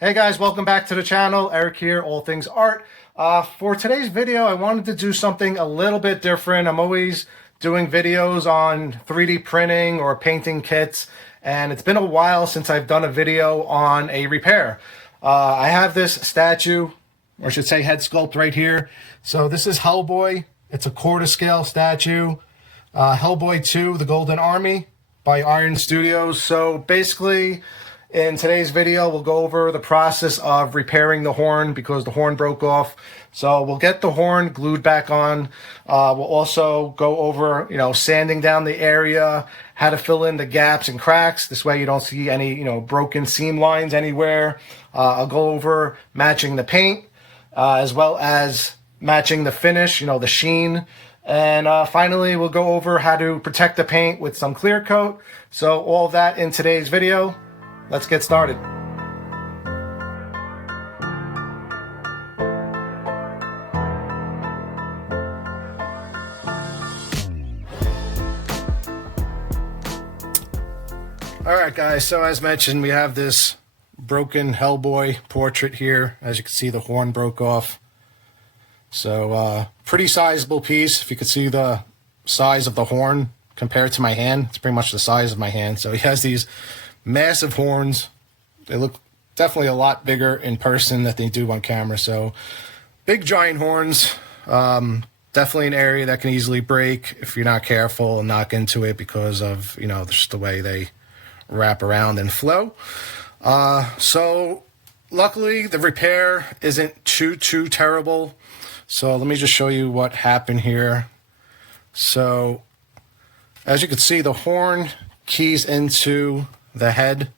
Hey guys, welcome back to the channel. Eric here, all things art. For today's video, I wanted to do something a little bit different. I'm always doing videos on 3D printing or painting kits, and it's been a while since I've done a video on a repair. I have this statue, or I should say head sculpt right here. So this is Hellboy. It's a quarter scale statue. Hellboy 2, The Golden Army by Iron Studios. So basically, in today's video, we'll go over the process of repairing the horn because the horn broke off. So we'll get the horn glued back on. We'll also go over, sanding down the area, how to fill in the gaps and cracks. This way you don't see any, broken seam lines anywhere. I'll go over matching the paint, as well as matching the finish, the sheen. And finally, we'll go over how to protect the paint with some clear coat. So all of that in today's video. Let's get started. Alright guys, so as mentioned, we have this broken Hellboy portrait here. As you can see, the horn broke off. So pretty sizable piece. If you could see the size of the horn compared to my hand, it's pretty much the size of my hand. So he has these massive horns. They look definitely a lot bigger in person than they do on camera. So big giant horns. Definitely an area that can easily break if you're not careful and knock into it because of just the way they wrap around and flow. So luckily the repair isn't too terrible. So let me just show you what happened here. So as you can see, the horn keys into the head.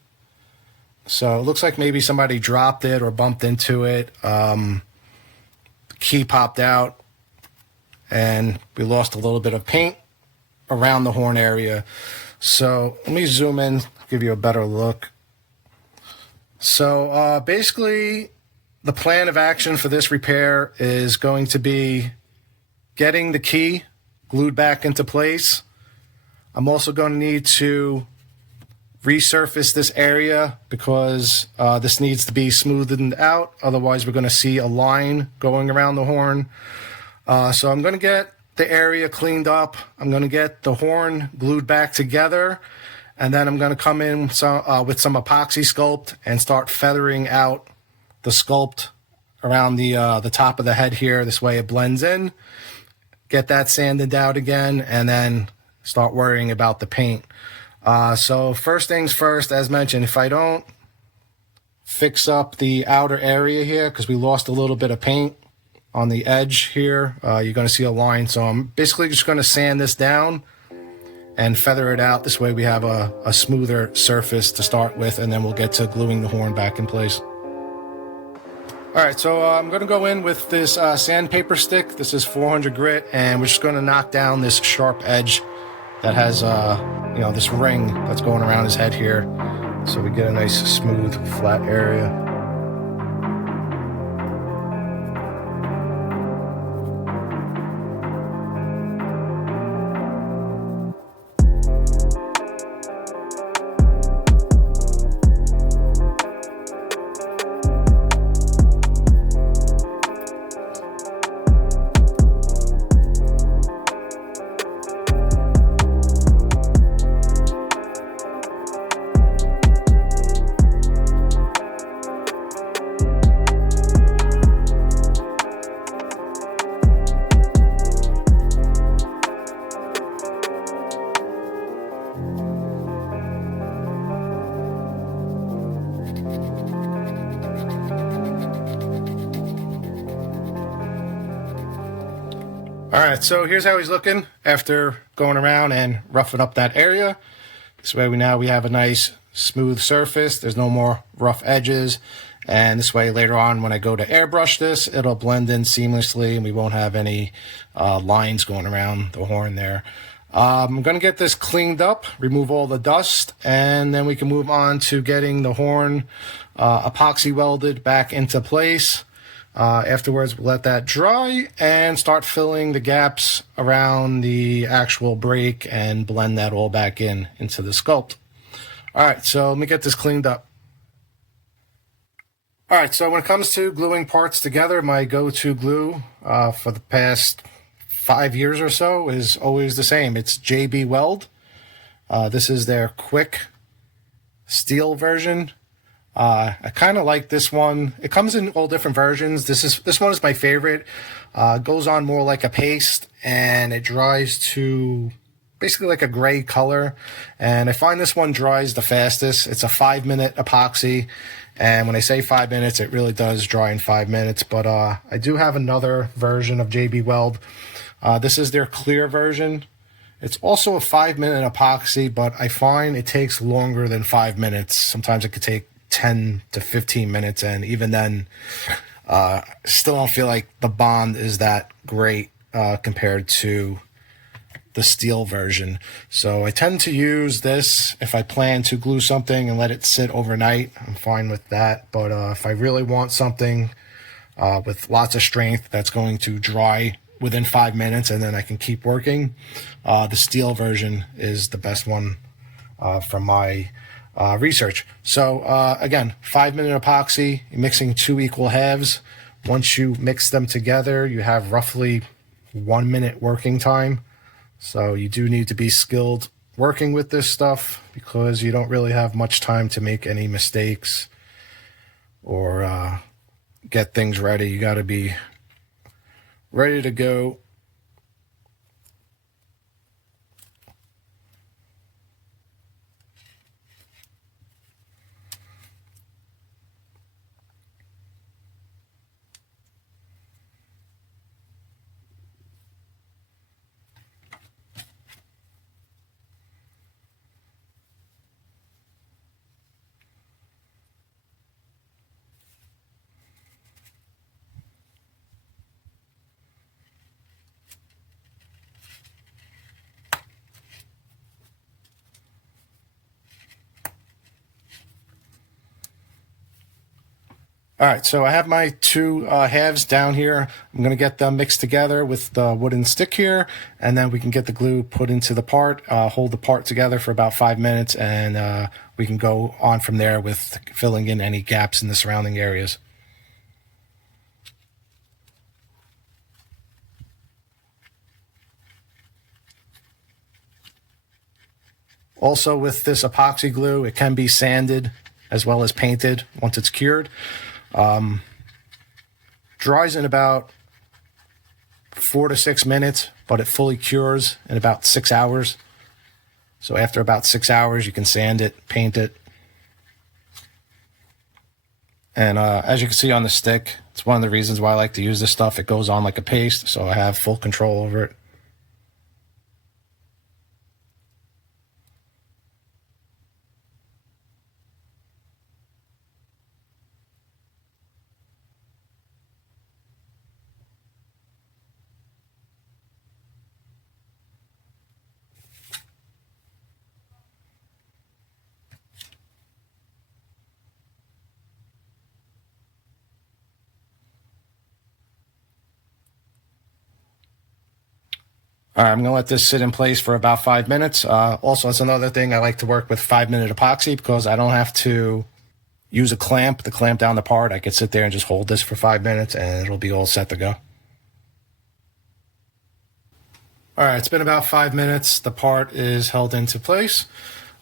So it looks like maybe somebody dropped it or bumped into it. The key popped out and we lost a little bit of paint around the horn area. So let me zoom in, give you a better look. So basically the plan of action for this repair is going to be getting the key glued back into place. I'm also going to need to resurface this area because this needs to be smoothed out. Otherwise, we're going to see a line going around the horn. So I'm going to get the area cleaned up. I'm going to get the horn glued back together. And then I'm going to come in with some epoxy sculpt and start feathering out the sculpt around the top of the head here. This way it blends in. Get that sanded out again and then start worrying about the paint. So first things first, as mentioned, if I don't fix up the outer area here, because we lost a little bit of paint on the edge here, you're going to see a line. So I'm basically just going to sand this down and feather it out. This way we have a smoother surface to start with, and then we'll get to gluing the horn back in place. All right, so I'm going to go in with this sandpaper stick. This is 400 grit, and we're just going to knock down this sharp edge that has this ring that's going around his head here, so we get a nice smooth flat area. All right, so here's how he's looking after going around and roughing up that area. This way we have a nice smooth surface. There's no more rough edges. And this way later on when I go to airbrush this, it'll blend in seamlessly and we won't have any lines going around the horn there. I'm going to get this cleaned up, remove all the dust, and then we can move on to getting the horn epoxy welded back into place. Afterwards, we'll let that dry and start filling the gaps around the actual break and blend that all back into the sculpt. All right, so let me get this cleaned up. All right, so when it comes to gluing parts together, my go-to glue for the past 5 years or so is always the same. It's JB Weld. This is their quick steel version. I kind of like this one. It comes in all different versions. This one is my favorite. Goes on more like a paste, and it dries to basically like a gray color. And I find this one dries the fastest. It's a 5-minute epoxy. And when I say 5 minutes, it really does dry in 5 minutes. But I do have another version of JB Weld. This is their clear version. It's also a 5-minute epoxy, but I find it takes longer than 5 minutes. Sometimes it could take 10 to 15 minutes. And even then, still don't feel like the bond is that great compared to the steel version. So I tend to use this if I plan to glue something and let it sit overnight. I'm fine with that. But if I really want something with lots of strength that's going to dry within 5 minutes and then I can keep working, the steel version is the best one from my research. So again, 5-minute epoxy, mixing 2 equal halves. Once you mix them together, you have roughly 1 minute working time. So you do need to be skilled working with this stuff because you don't really have much time to make any mistakes or get things ready. You got to be ready to go. All right, so I have my 2 halves down here. I'm going to get them mixed together with the wooden stick here, and then we can get the glue put into the part, hold the part together for about 5 minutes, and we can go on from there with filling in any gaps in the surrounding areas. Also, with this epoxy glue, it can be sanded as well as painted once it's cured. Dries in about 4 to 6 minutes, but it fully cures in about 6 hours. So after about 6 hours, you can sand it, paint it. And as you can see on the stick, it's one of the reasons why I like to use this stuff. It goes on like a paste, so I have full control over it. All right, I'm going to let this sit in place for about 5 minutes. Also, that's another thing. I like to work with 5-minute epoxy because I don't have to use a clamp to clamp down the part. I could sit there and just hold this for 5 minutes and it'll be all set to go. All right, it's been about 5 minutes. The part is held into place.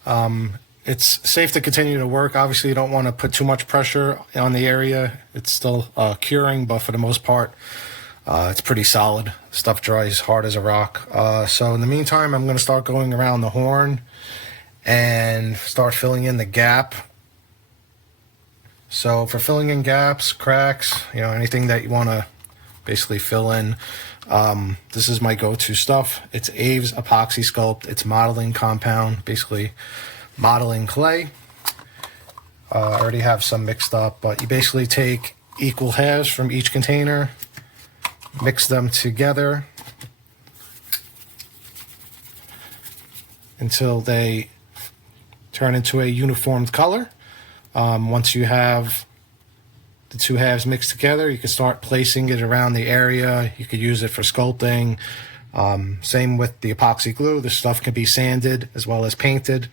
It's safe to continue to work. Obviously, you don't want to put too much pressure on the area. It's still curing, but for the most part, it's pretty solid. Stuff dries hard as a rock. So in the meantime, I'm going to start going around the horn and start filling in the gap. So for filling in gaps, cracks, anything that you want to basically fill in, this is my go-to stuff. It's Aves Epoxy Sculpt. It's modeling compound, basically modeling clay. I already have some mixed up, but you basically take equal halves from each container, mix them together until they turn into a uniformed color. Once you have the 2 halves mixed together, you can start placing it around the area. You could use it for sculpting. Same with the epoxy glue. This stuff can be sanded as well as painted.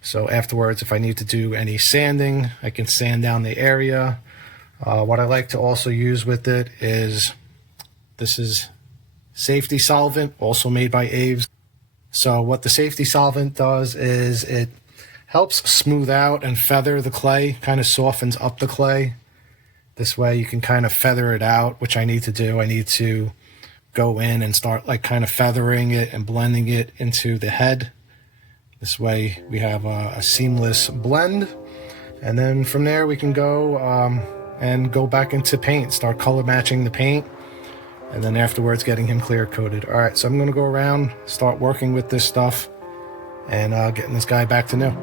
So afterwards, if I need to do any sanding, I can sand down the area. What I like to also use with it is, this is safety solvent, also made by Aves. So what the safety solvent does is it helps smooth out and feather the clay, kind of softens up the clay. This way you can kind of feather it out, which I need to do. I need to go in and start like kind of feathering it and blending it into the head. This way we have a seamless blend. And then from there we can go and go back into paint, start color matching the paint, and then afterwards getting him clear coated. All right, so I'm gonna go around, start working with this stuff, and getting this guy back to new.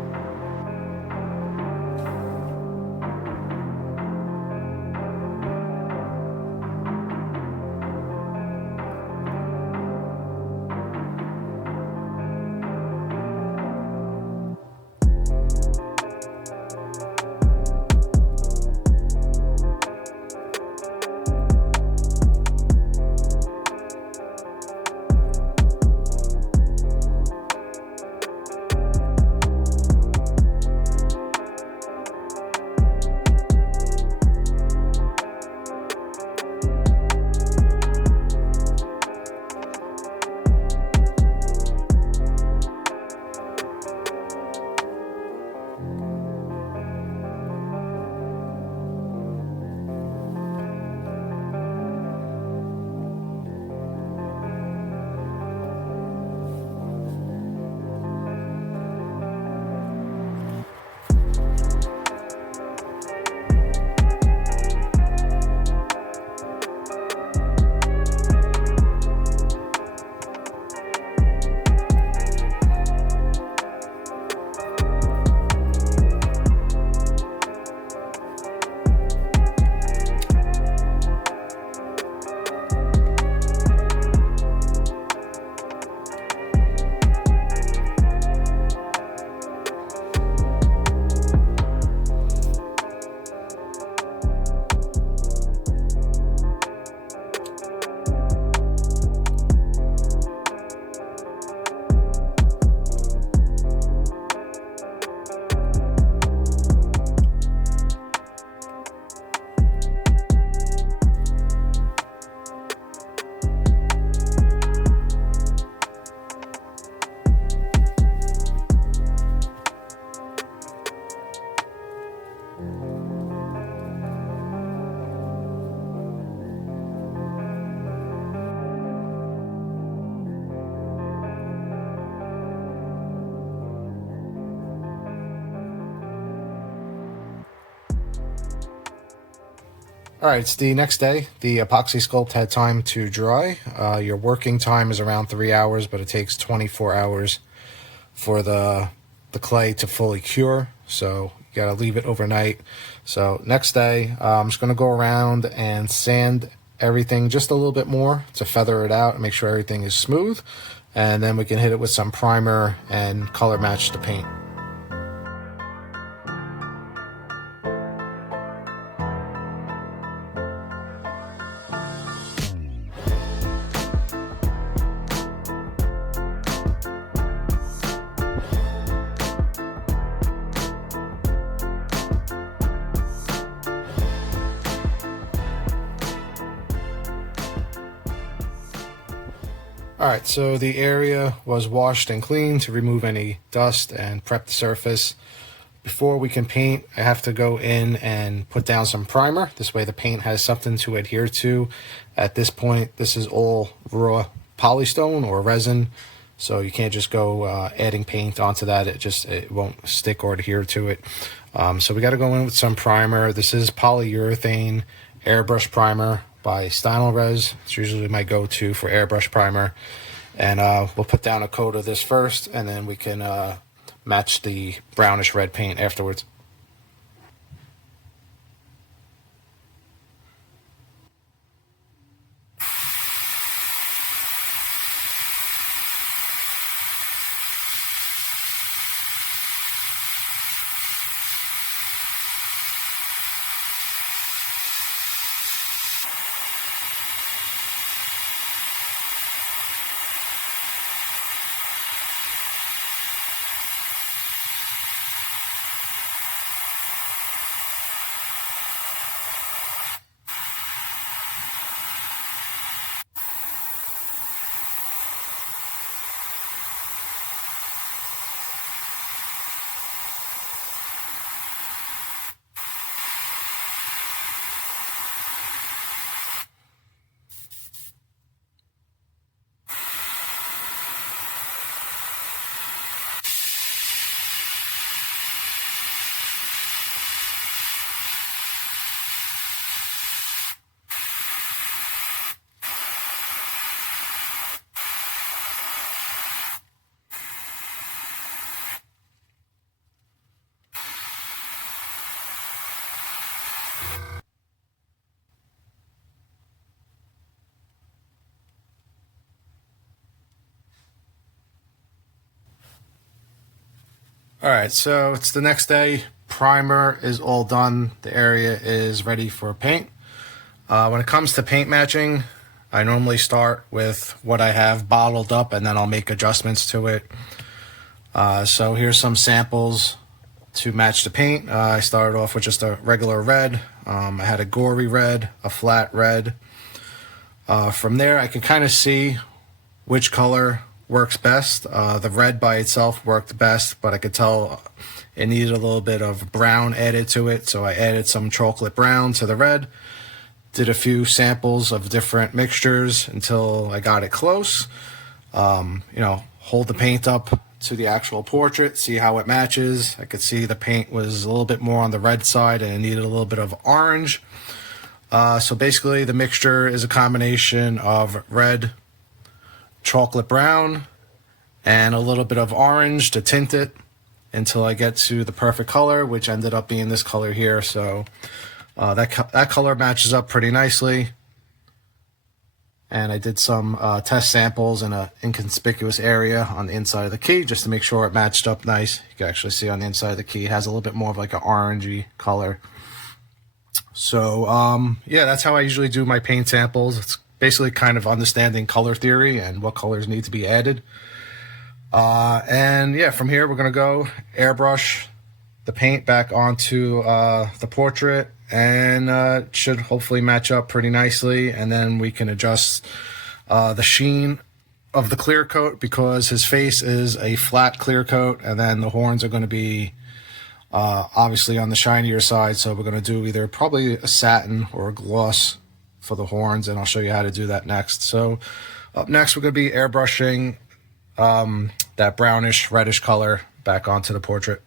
All right, it's the next day. The epoxy sculpt had time to dry. Your working time is around 3 hours, but it takes 24 hours for the clay to fully cure. So you gotta leave it overnight. So next day, I'm just gonna go around and sand everything just a little bit more to feather it out and make sure everything is smooth. And then we can hit it with some primer and color match the paint. Alright, so the area was washed and cleaned to remove any dust and prep the surface. Before we can paint, I have to go in and put down some primer. This way the paint has something to adhere to. At this point, this is all raw polystone or resin, so you can't just go adding paint onto that. It won't stick or adhere to it. So we got to go in with some primer. This is polyurethane airbrush primer by Stynylrez. It's usually my go-to for airbrush primer. And we'll put down a coat of this first, and then we can match the brownish red paint afterwards. All right, so it's the next day. Primer is all done. The area is ready for paint. When it comes to paint matching, I normally start with what I have bottled up and then I'll make adjustments to it. So here's some samples to match the paint. I started off with just a regular red. I had a gory red, a flat red. From there, I can kind of see which color works best. The red by itself worked best, but I could tell it needed a little bit of brown added to it, so I added some chocolate brown to the red. Did a few samples of different mixtures until I got it close. Hold the paint up to the actual portrait, see how it matches. I could see the paint was a little bit more on the red side and it needed a little bit of orange. So basically the mixture is a combination of red, chocolate brown, and a little bit of orange to tint it until I get to the perfect color, which ended up being this color here. So that color matches up pretty nicely. And I did some test samples in an inconspicuous area on the inside of the key just to make sure it matched up nice. You can actually see on the inside of the key it has a little bit more of like an orangey color. So yeah, that's how I usually do my paint samples. It's basically kind of understanding color theory and what colors need to be added. And yeah, from here we're going to go airbrush the paint back onto the portrait, and it should hopefully match up pretty nicely. And then we can adjust the sheen of the clear coat, because his face is a flat clear coat, and then the horns are going to be obviously on the shinier side. So we're going to do either probably a satin or a gloss for the horns, and I'll show you how to do that next. So up next, we're going to be airbrushing that brownish reddish color back onto the portrait.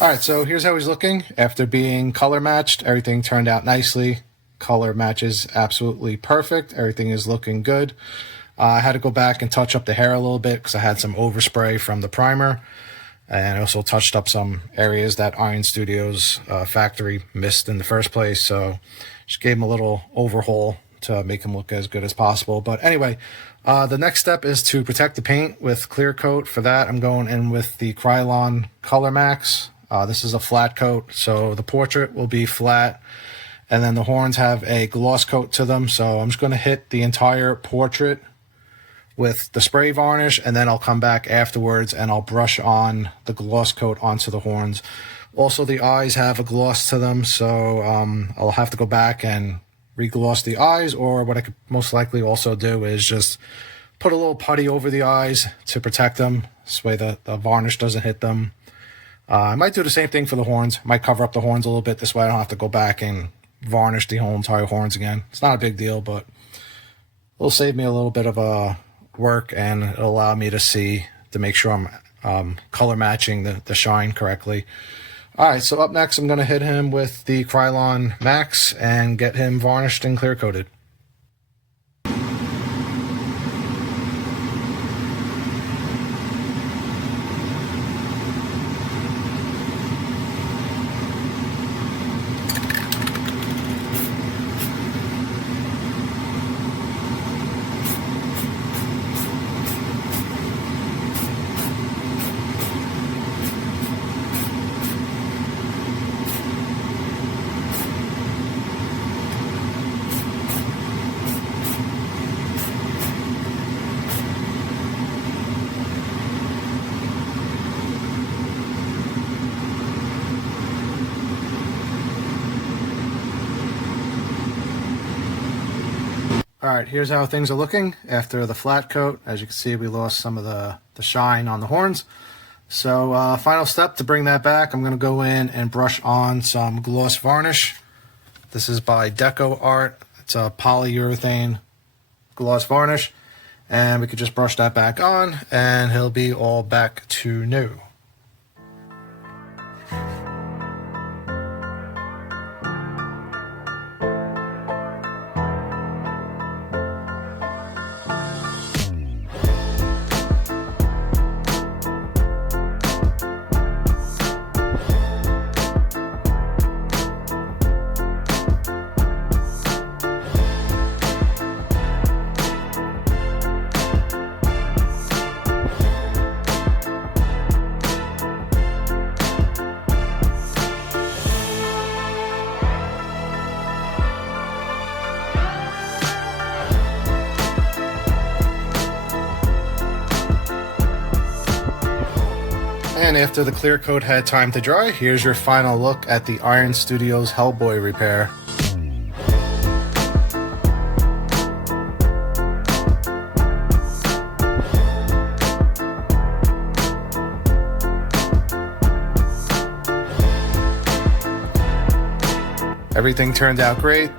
All right, so here's how he's looking. After being color matched, everything turned out nicely. Color matches absolutely perfect. Everything is looking good. I had to go back and touch up the hair a little bit because I had some overspray from the primer. And I also touched up some areas that Iron Studios factory missed in the first place. So just gave him a little overhaul to make him look as good as possible. But anyway, the next step is to protect the paint with clear coat. For that, I'm going in with the Krylon Color Max. This is a flat coat, so the portrait will be flat, and then the horns have a gloss coat to them. So I'm just going to hit the entire portrait with the spray varnish, and then I'll come back afterwards and I'll brush on the gloss coat onto the horns. Also, the eyes have a gloss to them, so I'll have to go back and re-gloss the eyes, or what I could most likely also do is just put a little putty over the eyes to protect them. This way the varnish doesn't hit them. I might do the same thing for the horns. Might cover up the horns a little bit. This way I don't have to go back and varnish the whole entire horns again. It's not a big deal, but it'll save me a little bit of work, and it'll allow me to see, to make sure I'm color matching the shine correctly. All right, so up next I'm going to hit him with the Krylon Max and get him varnished and clear coated. All right, here's how things are looking after the flat coat. As you can see, we lost some of the shine on the horns. So final step to bring that back, I'm going to go in and brush on some gloss varnish. This is by Deco Art. It's a polyurethane gloss varnish. And we could just brush that back on and he'll be all back to new. And after the clear coat had time to dry, here's your final look at the Iron Studios Hellboy repair. Everything turned out great.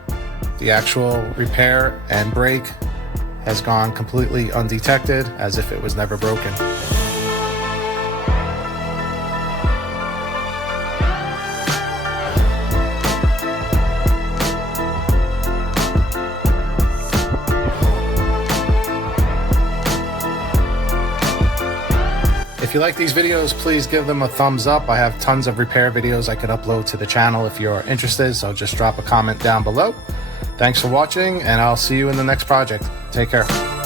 The actual repair and break has gone completely undetected, as if it was never broken. If you like these videos, please give them a thumbs up. I have tons of repair videos I could upload to the channel if you're interested, so just drop a comment down below. Thanks for watching, and I'll see you in the next project. Take care.